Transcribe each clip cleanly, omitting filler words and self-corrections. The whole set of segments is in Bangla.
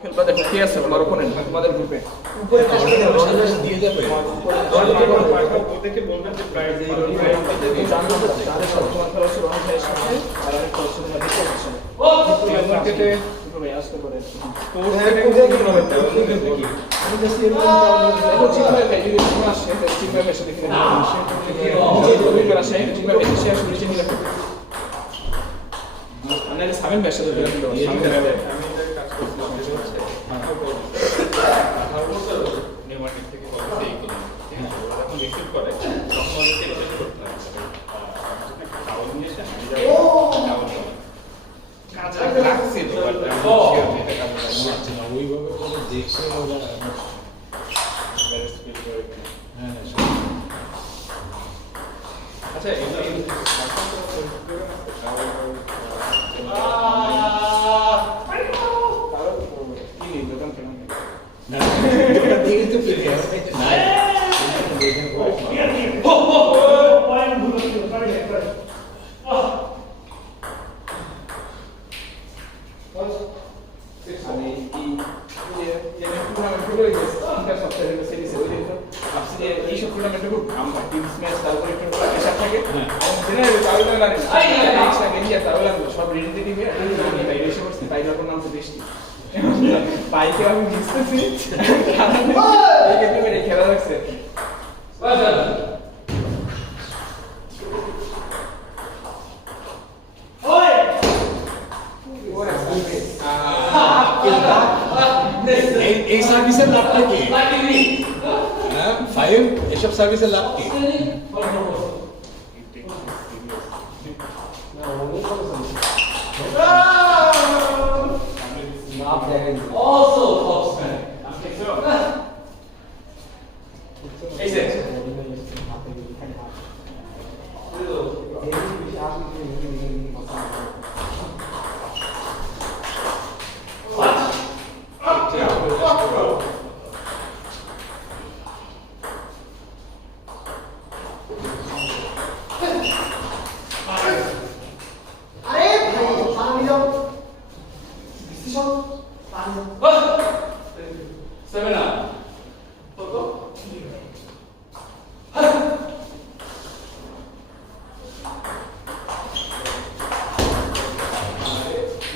খেলবা দেখো কে আছে তোমার ওপোনেন্ট তোমাদের গ্রুপে উপরে দিয়ে যাবে ওদেরকে বলবেন যে প্রাইস জানতে হবে তাদের সব তোমার খেলা হচ্ছে রং ভাইয়ের সাথে আর আমি খেলা হচ্ছে তোমার দেখতে হচ্ছে ও মার্কেটে ভাই আসতে পারে তো আমি জাস্ট এর দেখো চিন্তা ভাই যদি তোমার আসে চিন্তা ভাইয়ের সাথে খেলে নিচে আসে চিন্তা ভাই এসে আসলে নিচে নিয়ে রাখো আমি সামিন ভাইয়ের সাথে খেলে নিব সামিন ভাই নিউমার্কেট থেকে কলেজে এই করলাম ঠিক আছে ওরা যখন রিসিভ করে তখন ওদেরকে রিসিভ করতে হবে চাউল নিয়ে এসে আমি যাবো চাউল কাঁচা লাগছিল বাট আমি এটা কাঁচা আচ্ছা না ওইভাবে করে দেখছে ওরা হ্যাঁ আচ্ছা এটা না ওটা দেখে তো ফিরে না দেখেন আমি এই টুর্নামেন্টগুলো ইন্টার সফটওয়্যার সিরিজ ওই দিন তো আপনি এই সব টুর্নামেন্টগুলো আমরা টিমস ম্যাচ তারপরে একটু প্রেসার থাকে এবং জেনারেল তাহলে লাগে এক্সট্রা গেঞ্জি তাহলে সব রেডি দিবে আমি বাইরে এসে বসছি বাইরে কোন নাম তো বৃষ্টি বাইকে আমি জিততেছি এই কিন্তু মেরে খেলা লাগছে এই সার্ভিসের লাভটা কি হ্যাঁ 5 এসব সার্ভিসের লাভ কি Also Foxman. এই যে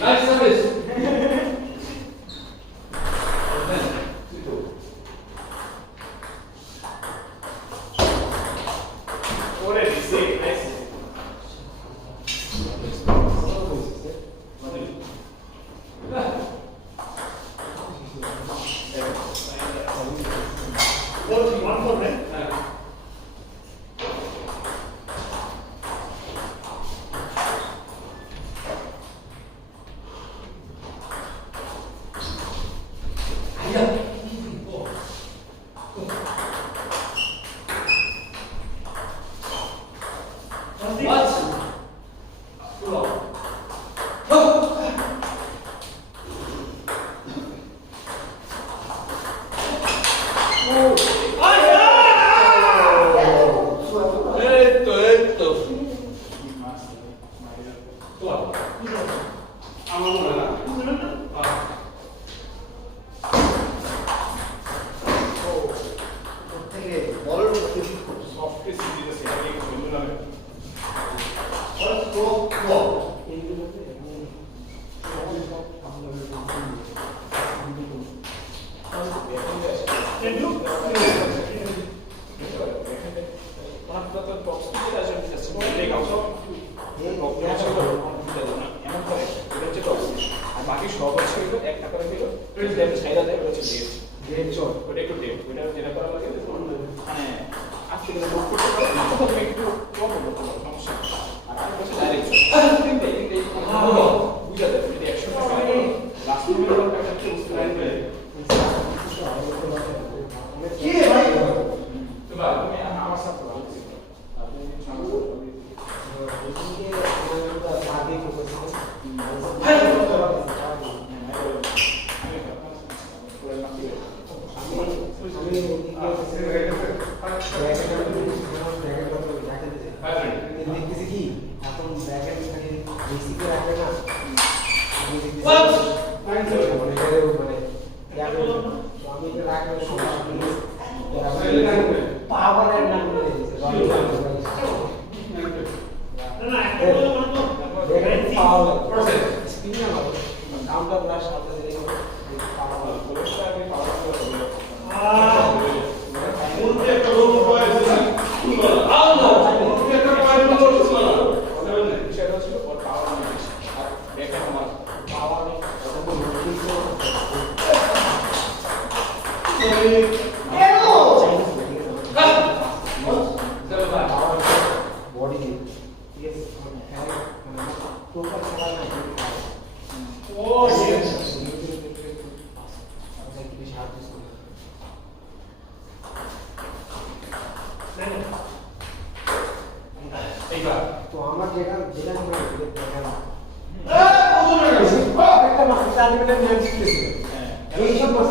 Nice service. ওরে দিছে নাইস বাকি সব হচ্ছে একটা করে দিল ছাইরা দেয় হচ্ছে ডেট চল ওটা একটু ডেট ওটা যেটা করা লাগে মানে আসলে লোক করতে পারে তখন একটু কম করতে পারে সমস্যা আর আমি বলছি ডাইরেক্ট বুঝা যায় যদি 100 টাকা লাস্ট মিনিট একটা বুঝতে পারবে কি রে ভাই তো ভাই তুমি আমার সাথে ভালো ছিল আপনি সমস্যা হবে এদিকে আমরা আগে ফোকাস করব পাওয়ারের নাম বলে দিয়েছে কাউন্টার ব্লাস্ট সাথে দিলে বডি ইয়েস প্রপার খেলা না ও ইয়েস আমরা কি বেশি হাত দিস এইবার তো আমার যেটা যেটা আমরা দেখালাম একটা মাস চালু করে ম্যাচ জিততেছে এই সব মাস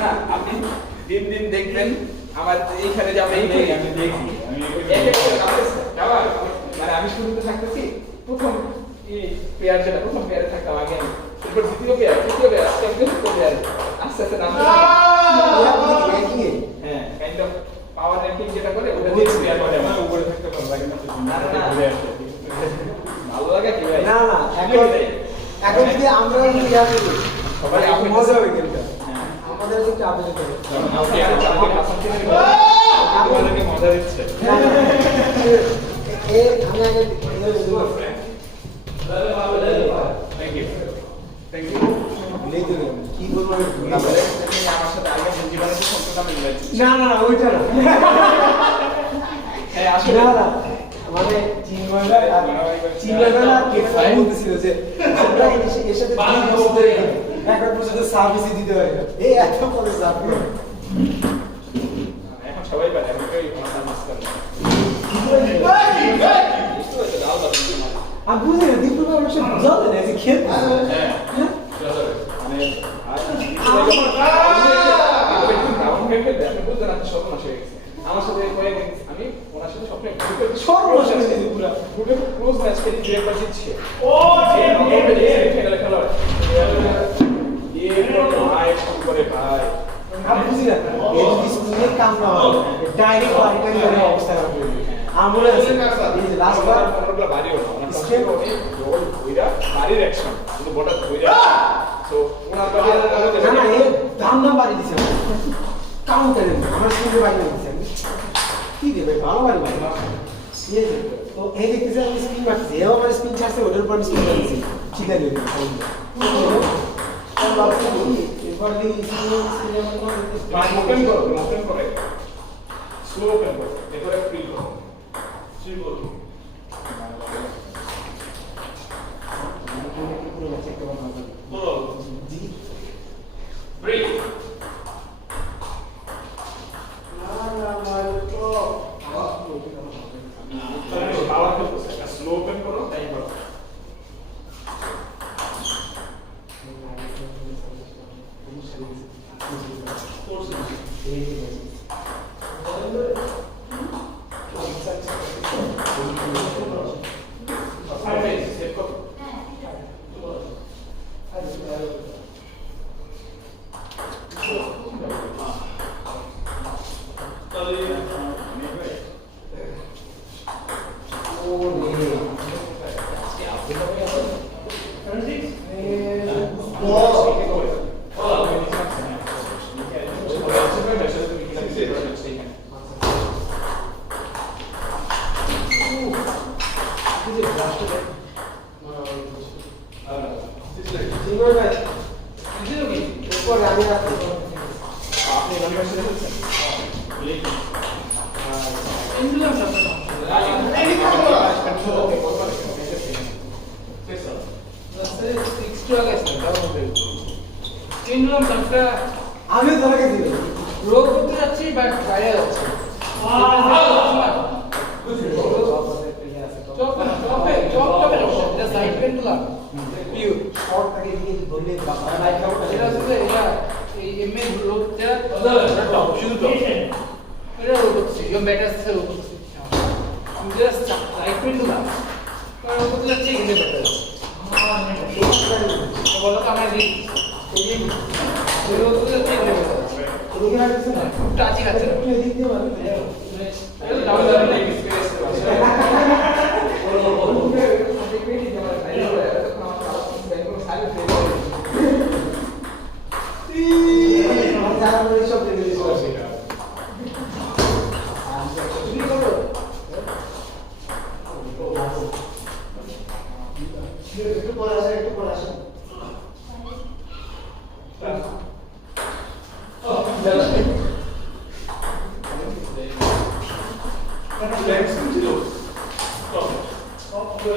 না আপনি দিন দিন দেখবেন আমার এইখানে যাবে আমি দেখি মানে আমি শুরুতে থাকতেছি প্রথম পেয়ার যেটা প্রথম পেয়ারে থাকতাম আগে আমি এরপর দ্বিতীয় পেয়ার তৃতীয় পেয়ার আজকে একদম পেয়ার আস্তে আস্তে নাম হ্যাঁ কাইন্ড অফ পাওয়ার র্যাঙ্কিং যেটা করে ওটা নেক্সট পেয়ার করে আমার উপরে থাকতে ভালো লাগে না ঘুরে আসে ভালো লাগে কি ভাই না না এখন যদি আমরা ইয়া করি সবাই আপনি মজা হবে গেমটা আমাদের কিন্তু আবেদন করে আমাকে মজা দিচ্ছে আমি আগে থ্যাংক ইউ থ্যাংক ইউ কি বলবো আমার সাথে আগে জীবনে তো সম্পর্ক আমি মিলাচ্ছি না না না ওইটা না হ্যাঁ আসলে না না মানে চিন্ময়টা না কে ফাইল দিছিল যে আমরা এর সাথে বাংলা দুই বছর ধরে একবার পর্যন্ত সার্ভিস দিতে পারি না এই এত পরে সার্ভিস এখন সবাই পারে আমি কেউ মাথা মাস করে আমি বুঝি না দীপুর আমার সাথে বুঝাতে না যে খেতে হ্যাঁ মানে আপনি বুঝতে না সর্বনাশ হয়ে গেছে আমার সাথে কয়েকদিন আমি ওনার সাথে সবসময় সর্বনাশ হয়ে গেছে পুরো গ্রুপে ক্লোজ ম্যাচ খেলে দুই একবার জিতছে ও ফাইনালে খেলা ভাই ফোন করে ভাই আমি বুঝি না এই যদি স্কুলের কাম না হয় ডাইরেক্ট বাড়িটা নিয়ে অবস্থা খারাপ হয়ে যাবে অ্যাম্বুলেন্স এই যে লাস্ট বার আমরা বাড়িও না আমরা স্টেপ অনেক জল কইরা বাড়ির অ্যাকশন কিন্তু বড় কইরা সো ওনার বাড়ি না না এই দাম না বাড়ি দিছে কাউন্টারে আমার স্কুলে বাড়ি দিছে কি দেবে ভালো বাড়ি ভাই ইয়ে তো এই দেখতেছে আমি স্ক্রিন মারছি এও আমার স্ক্রিন ছাড়ছে ওটার উপর স্ক্রিন মারছি চিন্তা নেই আর বাচ্চা বলি এরপর দিয়ে স্ক্রিন আমার ওপেন করে স্লো ওপেন করো এরপরে ফ্রি করো ফ্রি করো করো জি ব্রেক পাওয়ার করতেছে স্লো ওপেন করো তাই করো সেভ করো এরপরে আমি রাখছি আপনি ইউনিভার্সিটি হচ্ছেন এন্ডুলেন্স আছে না আমিও তোমাকে দিব রোগ করতে যাচ্ছি বাট বাইরে যাচ্ছি শর্ট থেকে দিয়ে বললে বাবা লাইক আউট রোগী আছে না টাচি খাচ্ছে না তুমি এদিক দিয়ে মারো যারা বলে সব দেখে দিছো একটু পরে আসে একটু পরে আসে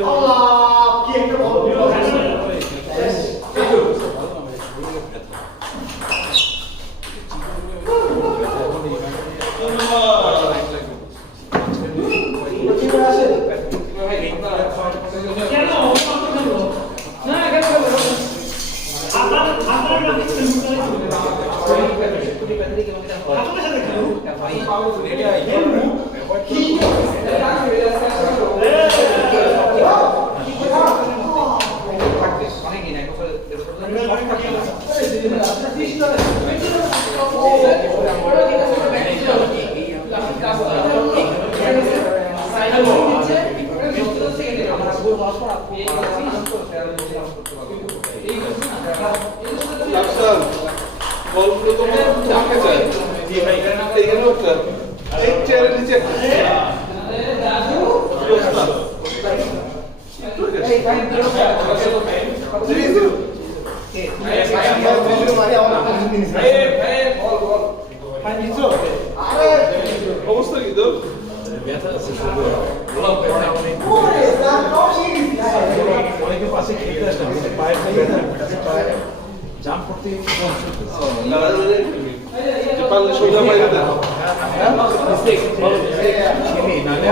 আল্লাহ কি একটা বল বলগুলো তো চাপে যায় জি ভাই এইখানে একটা এই চেয়ারের নিচে অবস্থা কি তো অনেকে পাশে খেলতে আসলাম পায়ের জাম্প করতে পারলে সোজা বাইরে দেন খেলি নাহলে